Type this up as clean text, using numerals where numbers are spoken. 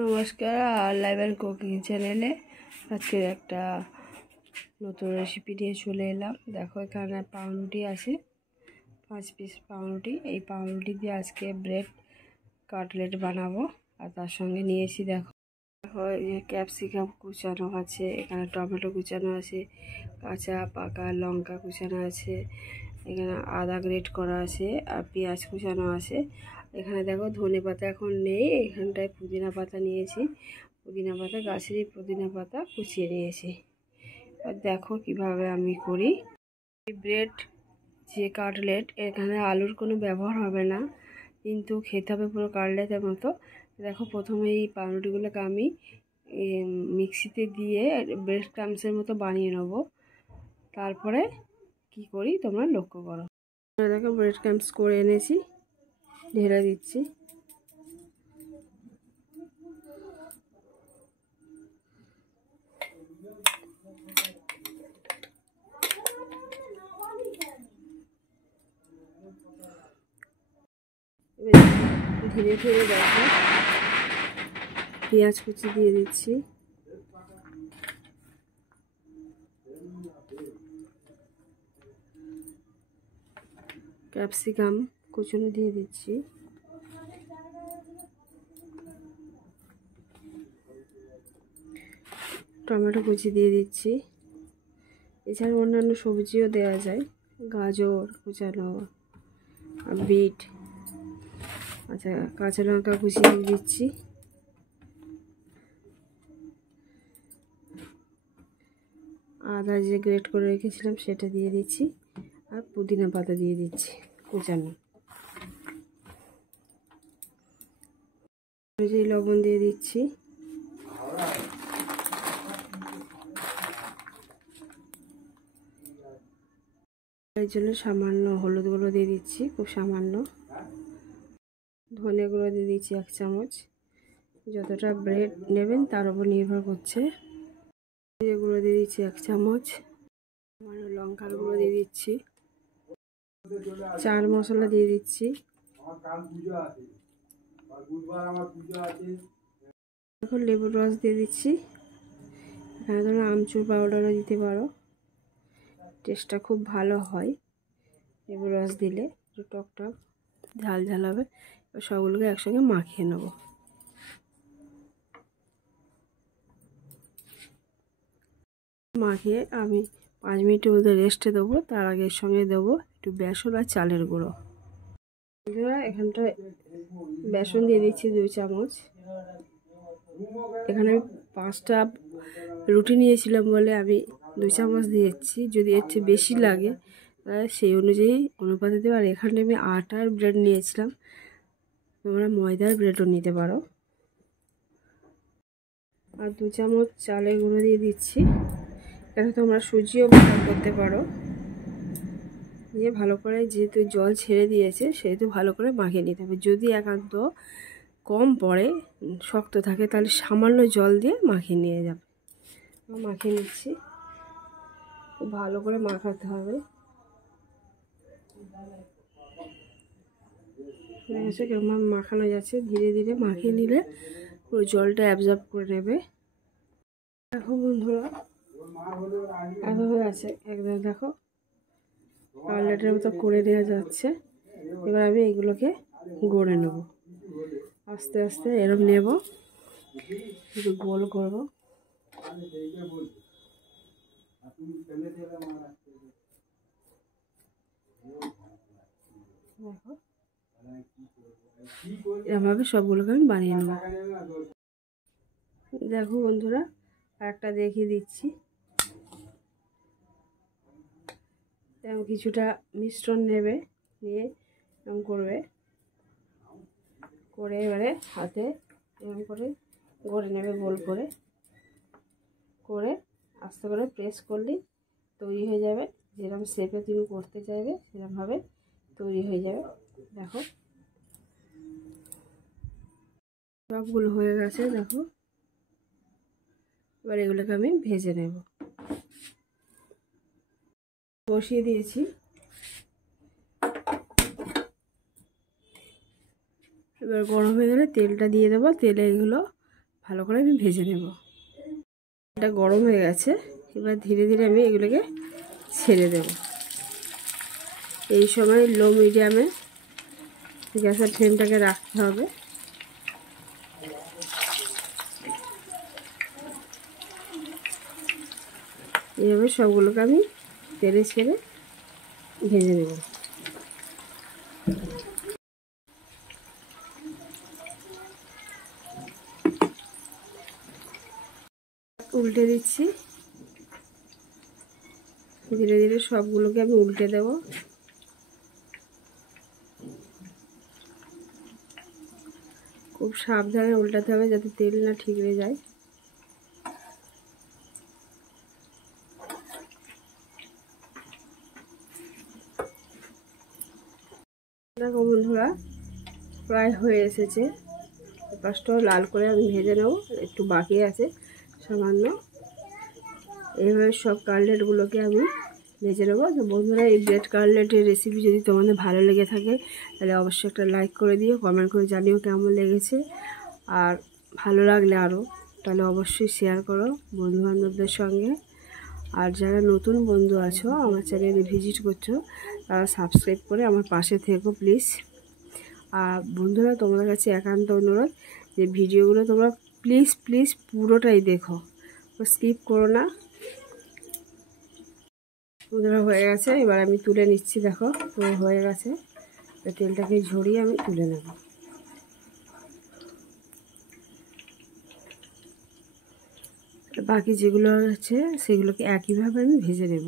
নমস্কার, live and cooking চ্যানেলে আজকের একটা নতুন রেসিপি নিয়ে চলে এলাম। দেখো এখানে পাউরুটি আছে, 5 পিস পাউরুটি। এই পাউরুটি দিয়ে আজকে ব্রেড কাটলেট বানাবো। আর তার সঙ্গে নিয়েছি দেখো এই ক্যাপসিকাম কুচানো আছে, এখানে টমেটো কুচানো আছে, কাঁচা পাকা লঙ্কা কুচানো আছে, এখানে আদা গ্রেট করা আছে, আর পেঁয়াজ কুচানো আছে। এখানে দেখো ধনে পাতা এখন নেই, এখানটায় পুদিনা পাতা নিয়েছি, পুদিনা পাতা গাছেরই পুদিনা পাতা কুচিয়ে নিয়েছি। আর দেখো কিভাবে আমি করি ব্রেড যে কাটলেট। এখানে আলুর কোনো ব্যবহার হবে না, কিন্তু খেতে হবে পুরো কাটলেটের মতো। দেখো প্রথমে এই পাউরুটিগুলোকে আমি মিক্সিতে দিয়ে ব্রেড ক্রামসের মতো বানিয়ে নেবো। তারপরে কি করি তোমরা লক্ষ্য করো। দেখো ব্রেড ক্রামস করে এনেছি, ঢেলে দিচ্ছি। ধীরে ধীরে দেখো পেঁয়াজ কুচি দিয়ে দিচ্ছি, ক্যাপসিকাম কুচুনো দিয়ে দিচ্ছি, টমেটো কুচি দিয়ে দিচ্ছি। এছাড়া অন্যান্য সবজিও দেওয়া যায়, গাজর কুচানো, বিট, আচ্ছা কাঁচা লঙ্কা কুচি দিয়ে দিচ্ছি। আদা যে গ্রেট করে রেখেছিলাম সেটা দিয়ে দিচ্ছি, আর পুদিনা পাতা দিয়ে দিচ্ছি কুচানো। লবণ দিয়ে দিচ্ছি, এর জন্য সামান্য হলুদ গুঁড়ো দিয়ে দিচ্ছি, খুব সামান্য। ধনে গুঁড়ো দিয়ে দিচ্ছি 1 চামচ। যতটা ব্রেড নেবেন তার উপর নির্ভর করছে। জিরে গুঁড়ো দিয়ে দিচ্ছি 1 চামচ। সামান্য লঙ্কার গুঁড়ো দিয়ে দিচ্ছি, চাট মশলা দিয়ে দিচ্ছি। এখন লেবুর রস দিয়ে দিচ্ছি। এখানে তোমরা আমচুর পাউডারও দিতে পারো, টেস্টটা খুব ভালো হয় লেবুর রস দিলে, একটু টক টক ঝাল ঝাল হবে। এবার সবগুলোকে একসঙ্গে মাখিয়ে নেব। মাখিয়ে আমি 5 মিনিটের মধ্যে রেস্টে দেবো। তার আগে এর সঙ্গে দেবো একটু বেসন আর চালের গুঁড়ো। এখানটায় বেসন দিয়ে দিচ্ছি 2 চামচ। এখানে আমি 5টা রুটি নিয়েছিলাম বলে আমি 2 চামচ দিয়েছি। যদি এর চেয়ে বেশি লাগে তাহলে সেই অনুযায়ী অনুপাতে দেবো। আর এখানে আমি আটার ব্রেড নিয়েছিলাম, তোমরা ময়দার ব্রেডও নিতে পারো। আর 2 চামচ চালের গুঁড়ো দিয়ে দিচ্ছি। এখানে তোমরা সুজিও ব্যবহার করতে পারো। দিয়ে ভালো করে, যেহেতু জল ছেড়ে দিয়েছে সেহেতু ভালো করে মাখিয়ে নিতে হবে। যদি একান্ত কম পড়ে, শক্ত থাকে, তাহলে সামান্য জল দিয়ে মাখিয়ে নিয়ে যাবে। মাখিয়ে নিচ্ছি, খুব ভালো করে মাখাতে হবে। কেমন মাখানো যাচ্ছে, ধীরে ধীরে মাখিয়ে নিলে পুরো জলটা অ্যাবজর্ব করে নেবে। দেখো বন্ধুরা এভাবে আছে একদম, দেখো কাটলেটের মতো করে নেওয়া যাচ্ছে। এবার আমি এগুলোকে গড়ে নেব আস্তে আস্তে, এরকম নেব, একটু গোল করব। দেখো এরকমভাবে সবগুলোকে আমি বানিয়ে নেব। দেখো বন্ধুরা একটা দেখিয়ে দিচ্ছি। এরকম কিছুটা মিশ্রণ নেবে, নিয়ে এরকম করবে, করে এবারে হাতে এরকম করে গড়ে নেবে, গোল করে করে আস্তে করে প্রেস করলেই তৈরি হয়ে যাবে। যেরকম শেপে তুমি করতে চাইবে সেরকমভাবে তৈরি হয়ে যাবে। দেখো সবগুলো হয়ে গেছে। দেখো এবার এগুলোকে আমি ভেজে নেব। বসিয়ে দিয়েছি, এবার গরম হয়ে গেলে তেলটা দিয়ে দেবো। তেলে এগুলো ভালো করে আমি ভেজে নেব। এটা গরম হয়ে গেছে, এবার ধীরে ধীরে আমি এগুলোকে ছেড়ে দেব। এই সময় লো মিডিয়ামে গ্যাসের ফ্লেমটাকে রাখতে হবে। এইভাবে সবগুলোকে আমি তেলে ছেড়ে ভেজে নেব। উল্টে দিচ্ছি, ধীরে ধীরে সবগুলোকে আমি উল্টে দেব। খুব সাবধানে উল্টাতে হবে যাতে তেল না ঠিকরে যায়। দেখো বন্ধুরা, প্রায় হয়ে এসেছে। পাঁচটাও লাল করে আমি ভেজে নেব, একটু বাকি আছে সামান্য। এইভাবে সব কাটলেটগুলোকে আমি ভেজে নেবো। তো বন্ধুরা, এই ব্রেড কাটলেটের রেসিপি যদি তোমাদের ভালো লেগে থাকে তাহলে অবশ্যই একটা লাইক করে দিও, কমেন্ট করে জানিও কেমন লেগেছে। আর ভালো লাগলে আরও তাহলে অবশ্যই শেয়ার করো বন্ধুবান্ধবদের সঙ্গে। আর যারা নতুন বন্ধু আছো আমার চ্যানেলে ভিজিট করছো তারা সাবস্ক্রাইব করে আমার পাশে থেকো প্লিজ। আর বন্ধুরা, তোমাদের কাছে একান্ত অনুরোধ যে ভিডিওগুলো তোমরা প্লিজ প্লিজ পুরোটাই দেখো, স্কিপ করো না। বন্ধুরা, হয়ে গেছে, এবার আমি তুলে নিচ্ছি। দেখো পুরো হয়ে গেছে, তেলটাকে ঝরিয়ে আমি তুলে নেব। বাকি যেগুলো আছে সেগুলোকে একইভাবে আমি ভেজে নেব।